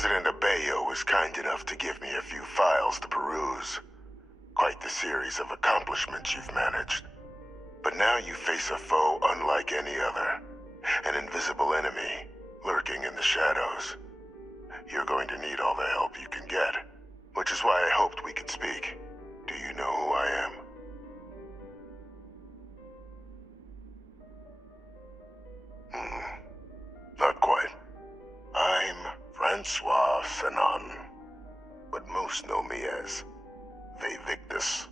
President Abeyo was kind enough to give me a few files to peruse. Quite the series of accomplishments you've managed. But now you face a foe unlike any other. An invisible enemy, lurking in the shadows. You're going to need all the help you can get, which is why I hoped we could speak. Do you know who I am? Not quite. I'm Francois Sanon, but most know me as Victus.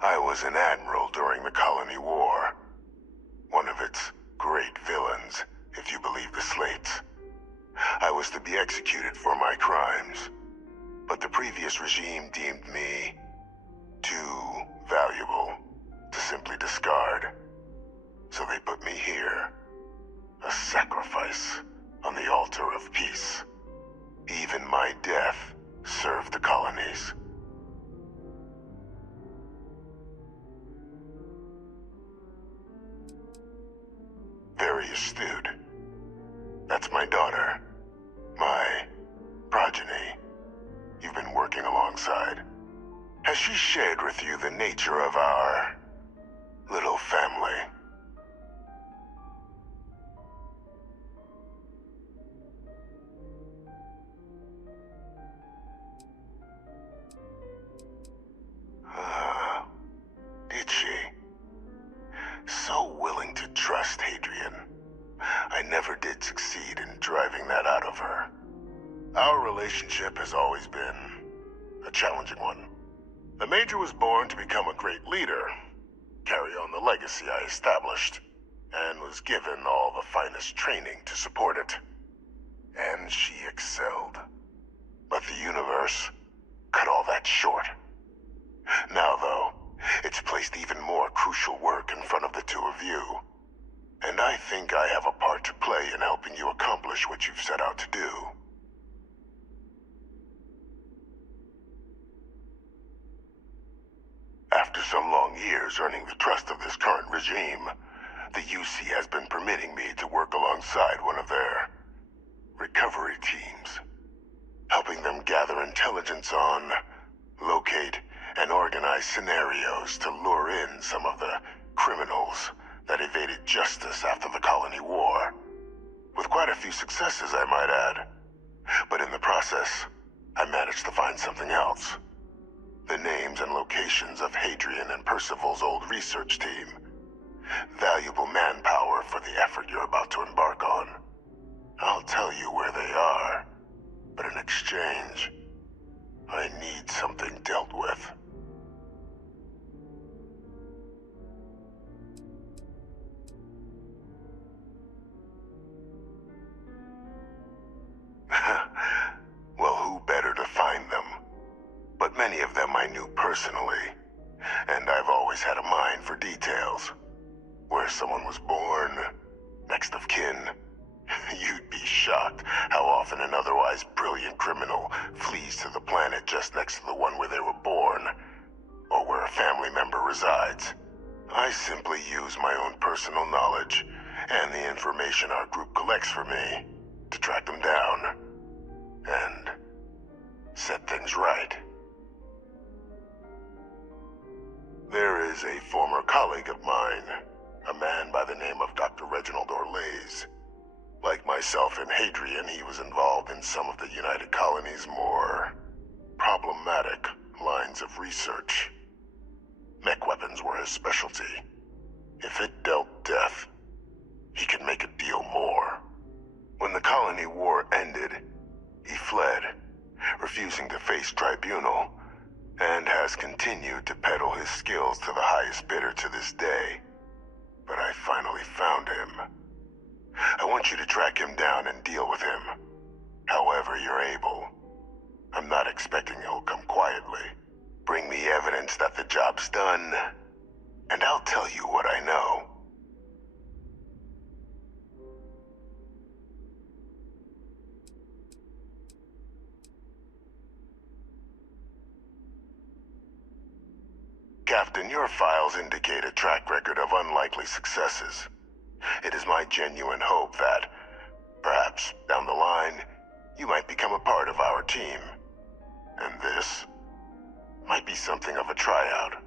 I was an admiral during the Colony War. One of its great villains, if you believe the slates. I was to be executed for my crimes, but the previous regime deemed me too valuable to simply discard. So they put me here, a sacrifice on the altar of peace. Even my death served the colonies. Very astute. That's my daughter. My progeny. You've been working alongside. Has she shared with you the nature of our little family? Did she? So willing to trust Hadrian. I never did succeed in driving that out of her. Our relationship has always been a challenging one. The Major was born to become a great leader, carry on the legacy I established, and was given all the finest training to support it. And she excelled. But the universe cut all that short. Now, though, it's placed even more crucial work in front of the two of you. And I think I have a part to play in helping you accomplish what you've set out to do. After some long years earning the trust of this current regime, the UC has been permitting me to work alongside one of their recovery teams, helping them gather intelligence on, locate, and organize scenarios to lure in some of the criminals that evaded justice after the Colony War. With quite a few successes, I might add. But in the process, I managed to find something else. The names and locations of Hadrian and Percival's old research team. Valuable manpower for the effort you're about to embark on. I'll tell you where they are, but in exchange, I need something dealt with. Well, who better to find them? But many of them I knew personally, and I've always had a mind for details. Where someone was born, next of kin. You'd be shocked how often an otherwise brilliant criminal flees to the planet just next to the one where they were born, or where a family member resides. I simply use my own personal knowledge and the information our group collects for me to track them down and set things right. There is a former colleague of mine, a man by the name of Dr. Reginald Orlaise. Like myself and Hadrian, he was involved in some of the United Colony's more problematic lines of research. Mech weapons were his specialty. If it dealt death, he could make a deal more. When the Colony War ended, he fled, refusing to face tribunal, and has continued to peddle his skills to the highest bidder to this day. But I finally found him. I want you to track him down and deal with him, however you're able. I'm not expecting he'll come quietly. Bring me evidence that the job's done, and I'll tell you what I know. Captain, your files indicate a track record of unlikely successes. It is my genuine hope that, perhaps down the line, you might become a part of our team. And this might be something of a tryout.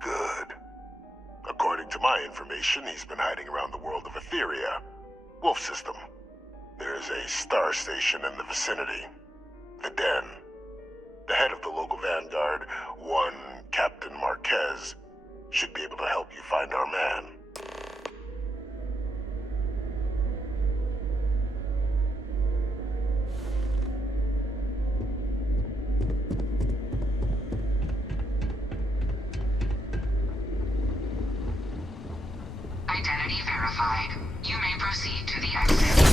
Good. According to my information, he's been hiding around the world of Etheria, Wolf System. There's a star station in the vicinity. The Den. The head of the local Vanguard, one Captain Marquez, should be able to help you find our man. Identity verified. You may proceed to the exit.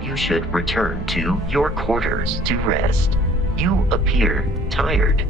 You should return to your quarters to rest. You appear tired.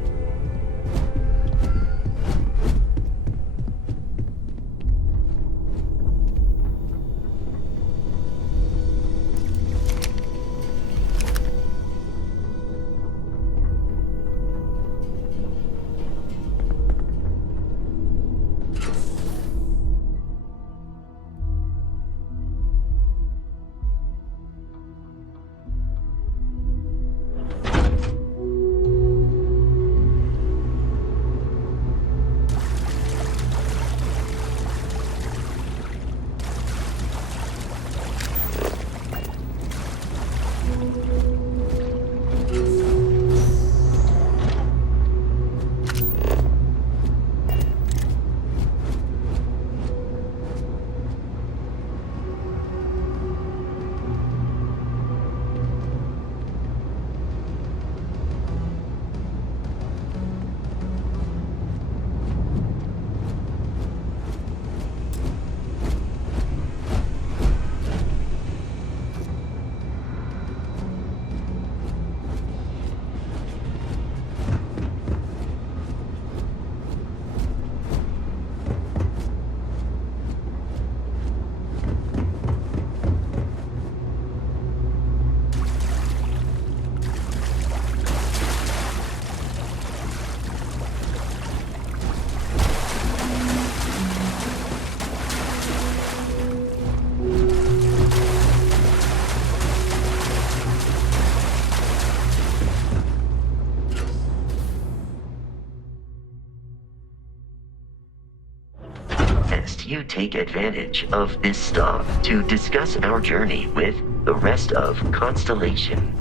you take advantage of this stop to discuss our journey with the rest of Constellation.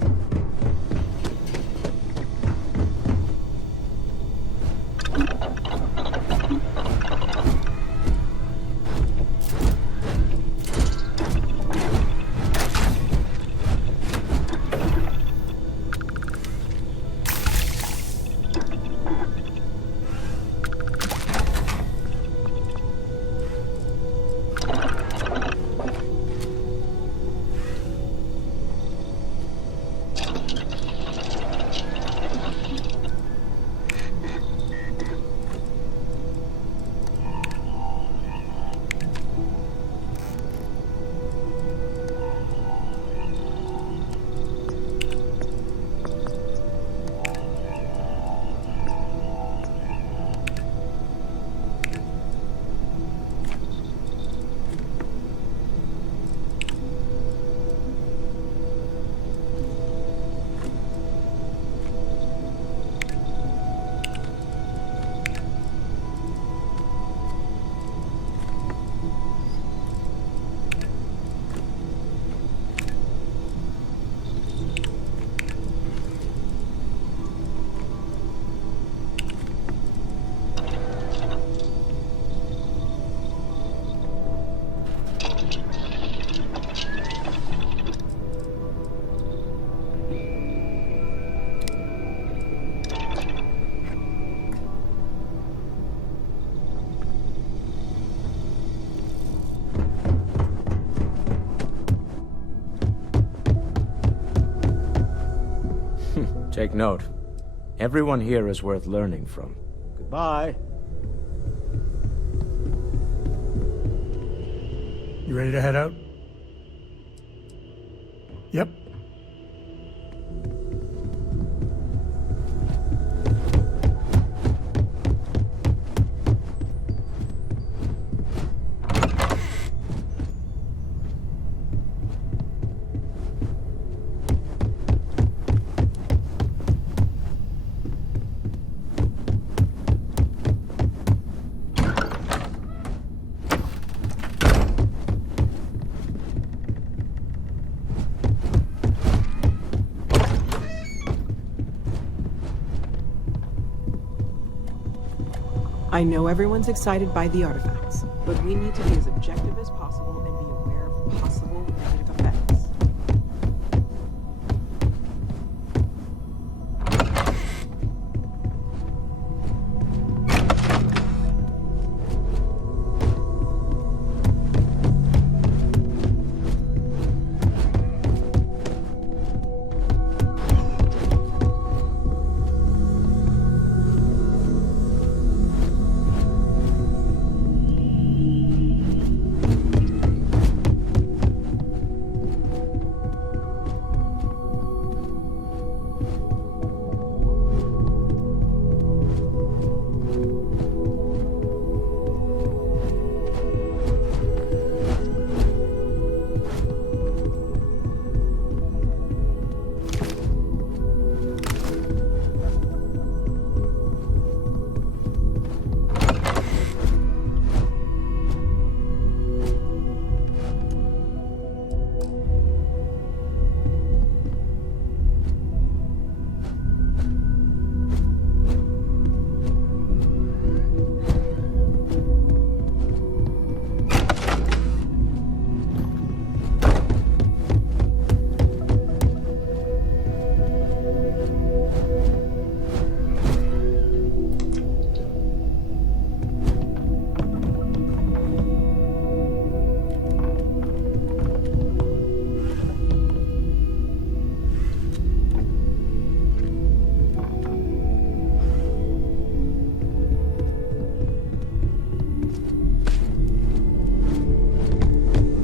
Take note. Everyone here is worth learning from. Goodbye. You ready to head out? Yep. I know everyone's excited by the artifacts, but we need to be as objective as possible and be aware of possible negative effects.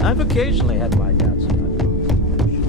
I've occasionally had my doubts about Constellation.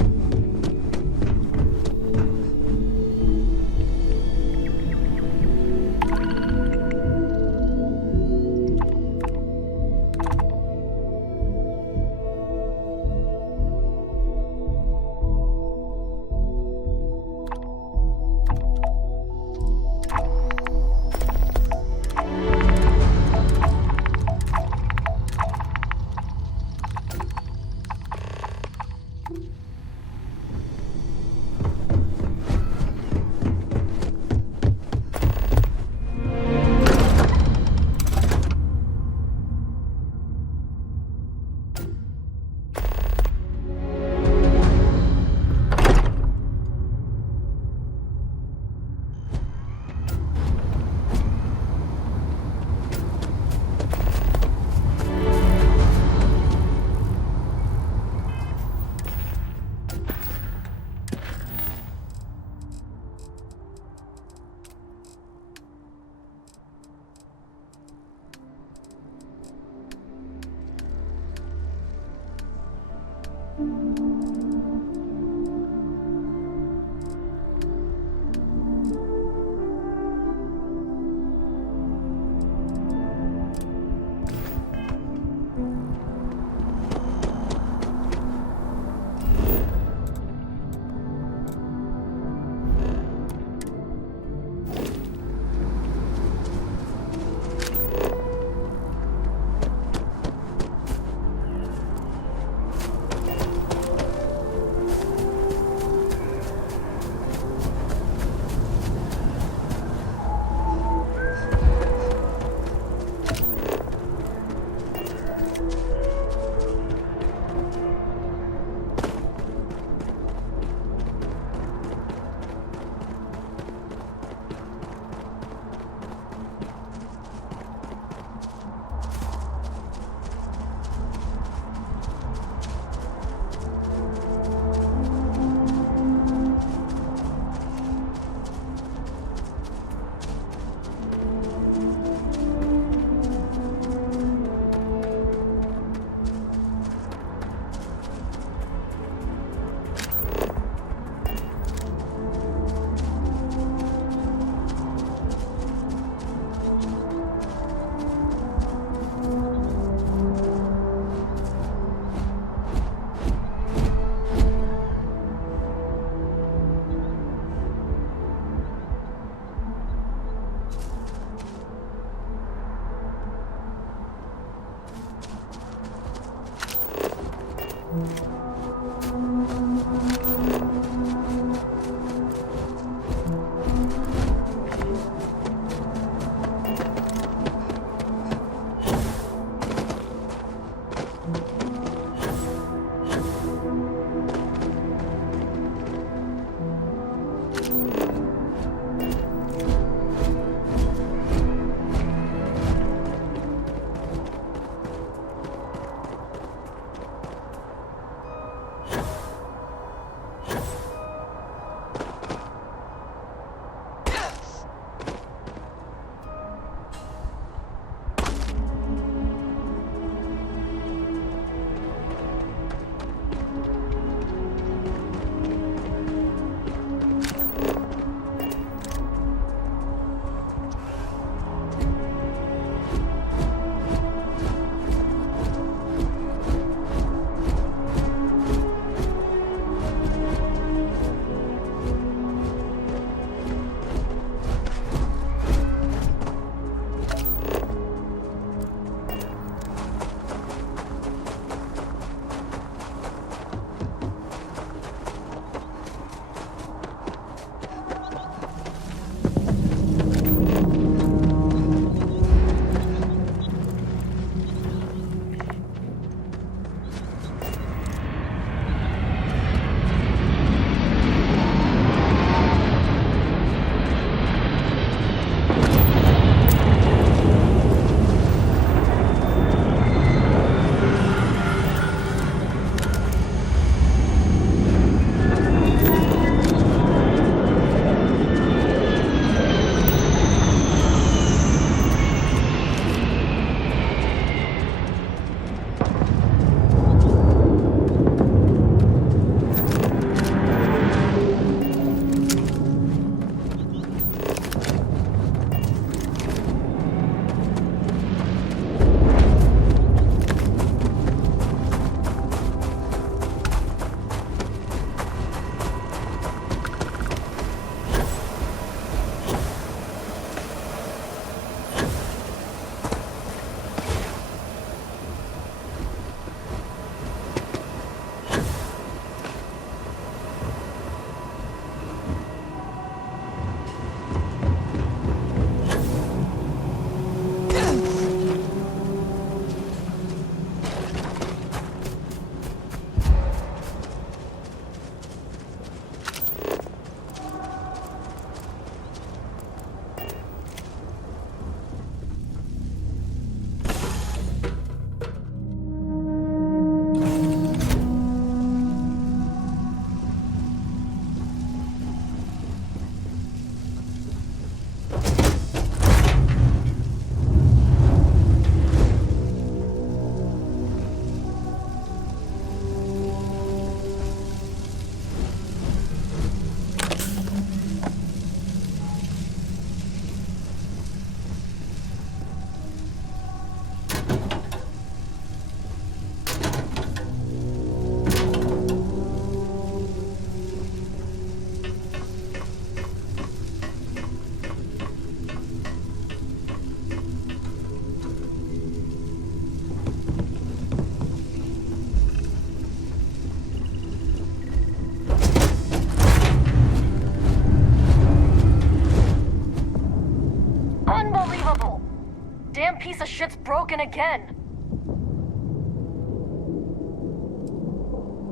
broken again.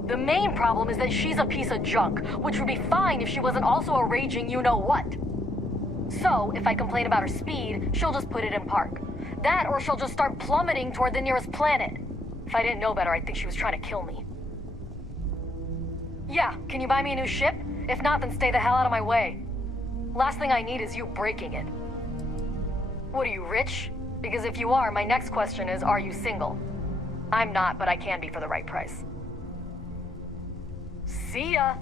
The main problem is that she's a piece of junk, which would be fine if she wasn't also a raging you-know-what. So, if I complain about her speed, she'll just put it in park. That, or she'll just start plummeting toward the nearest planet. If I didn't know better, I'd think she was trying to kill me. Yeah, can you buy me a new ship? If not, then stay the hell out of my way. Last thing I need is you breaking it. What are you, rich? Because if you are, my next question is, are you single? I'm not, but I can be for the right price. See ya!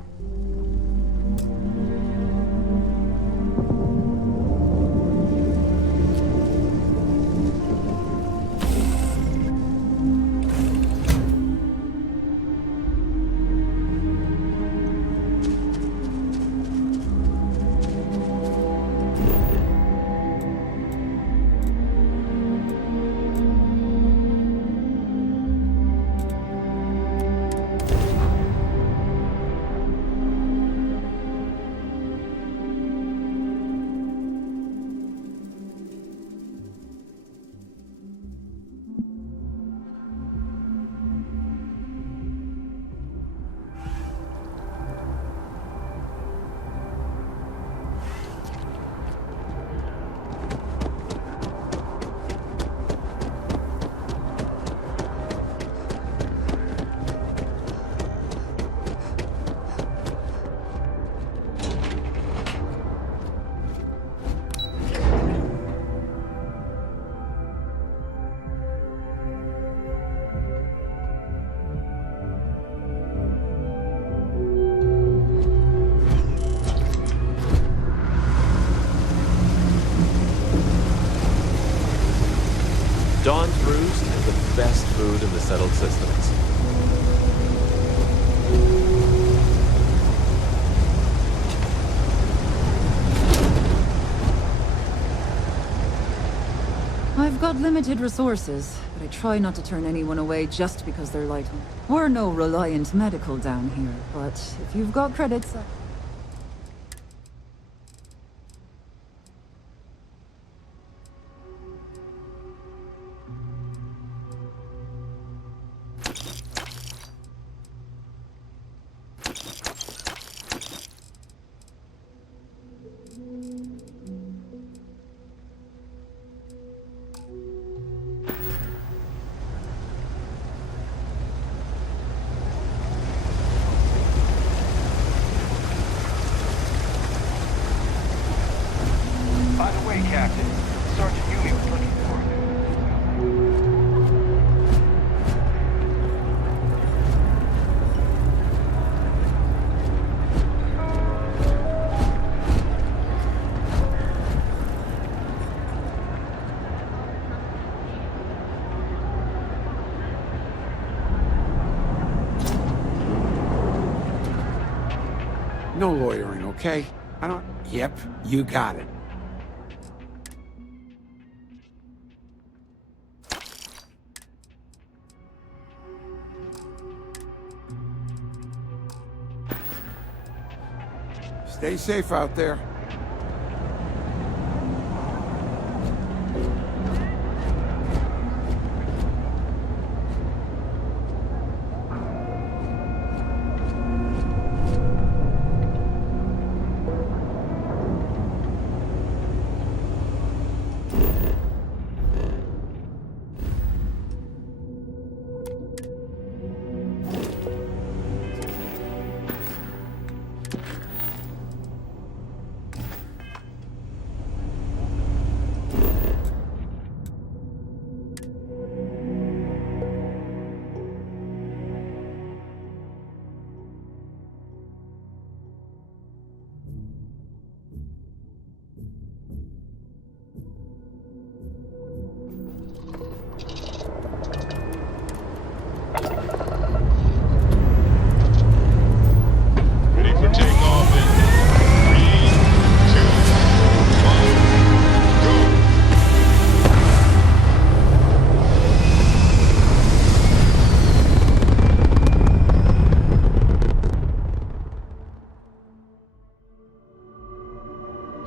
Dawn's Roost is the best food in the settled systems. I've got limited resources, but I try not to turn anyone away just because they're like me. We're no reliant medical down here, but if you've got credits... By the way, Captain, Sergeant Yumi was looking for you. No loitering, okay? I don't... Yep, you got it. Stay safe out there.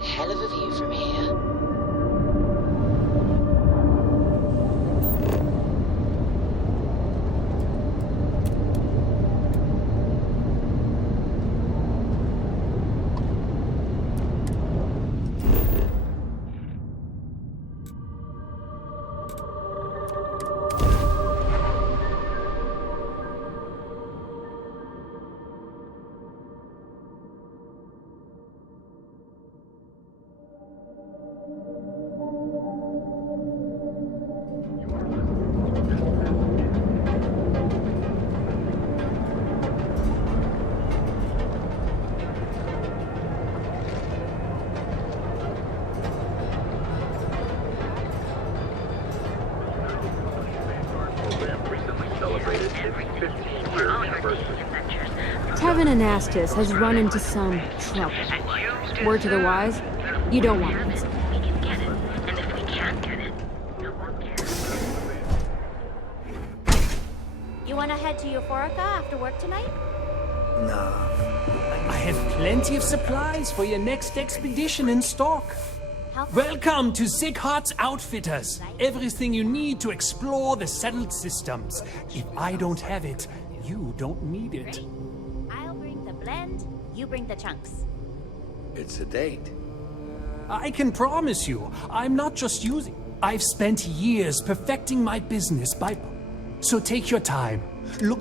Hell of a view from here. Anastas has run into some trouble. Word to the wise, you don't want it. We can get it, and if we can't get it, no one cares. You wanna head to Euphorica after work tonight? No. I have plenty of supplies for your next expedition in stock. Welcome to Sighart's Outfitters. Everything you need to explore the settled systems. If I don't have it, you don't need it. I'll bring the blend, you bring the chunks. It's a date. I can promise you, I'm not just using... I've spent years perfecting my business by... So take your time. Look...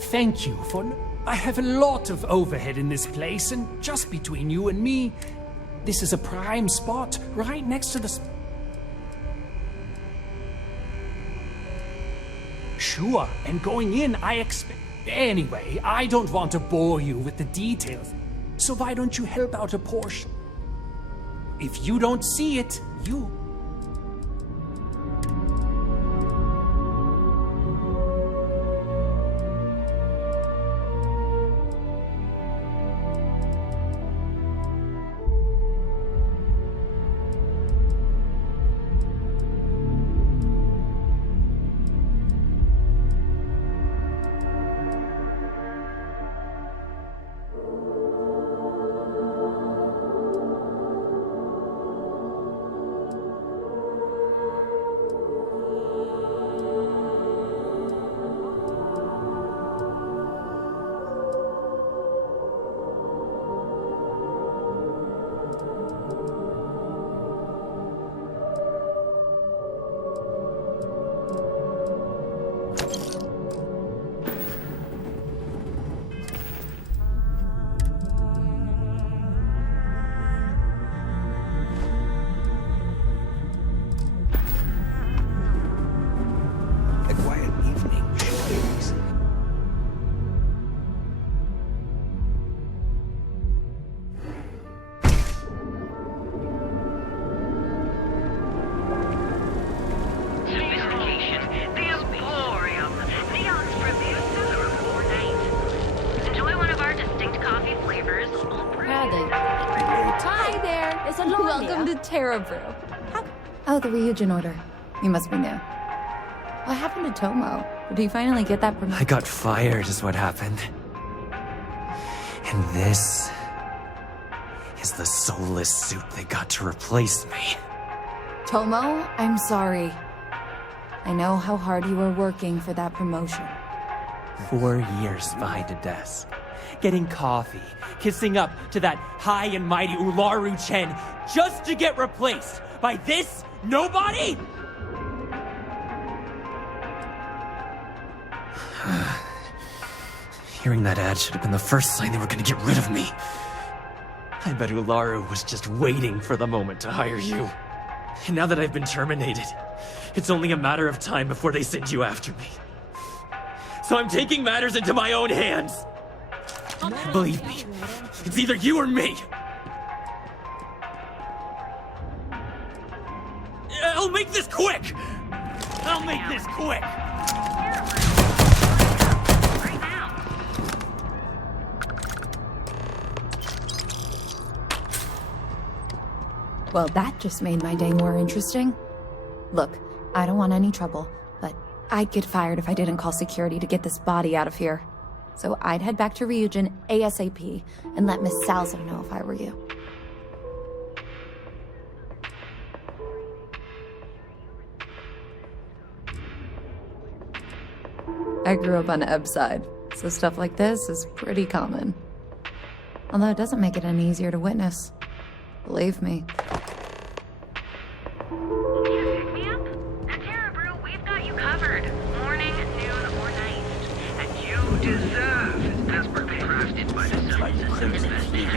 Thank you for... I have a lot of overhead in this place, and just between you and me, this is a prime spot, right next to the... Sure, and going in, I expect... Anyway, I don't want to bore you with the details, so why don't you help out a portion? If you don't see it, you... Welcome to Terra Brew. Oh, the Ryujin order. You must be new. What happened to Tomo? Did he finally get that promotion? I got fired is what happened. And this is the soulless suit they got to replace me. Tomo, I'm sorry. I know how hard you were working for that promotion. 4 years behind a desk, getting coffee, kissing up to that high and mighty Ularu Chen, just to get replaced by this nobody? Hearing that ad should have been the first sign they were gonna get rid of me. I bet Ularu was just waiting for the moment to hire you. And now that I've been terminated, it's only a matter of time before they send you after me. So I'm taking matters into my own hands. Believe me, it's either you or me. I'll make this quick! I'll make this quick! Well, that just made my day more interesting. Look, I don't want any trouble, but I'd get fired if I didn't call security to get this body out of here. So I'd head back to Ryujin ASAP and let Miss Salzo know if I were you. I grew up on Eb's side, so stuff like this is pretty common. Although it doesn't make it any easier to witness. Believe me. Covered, morning, noon, or night. And you deserve desperately crafted by the Crimson Fleet.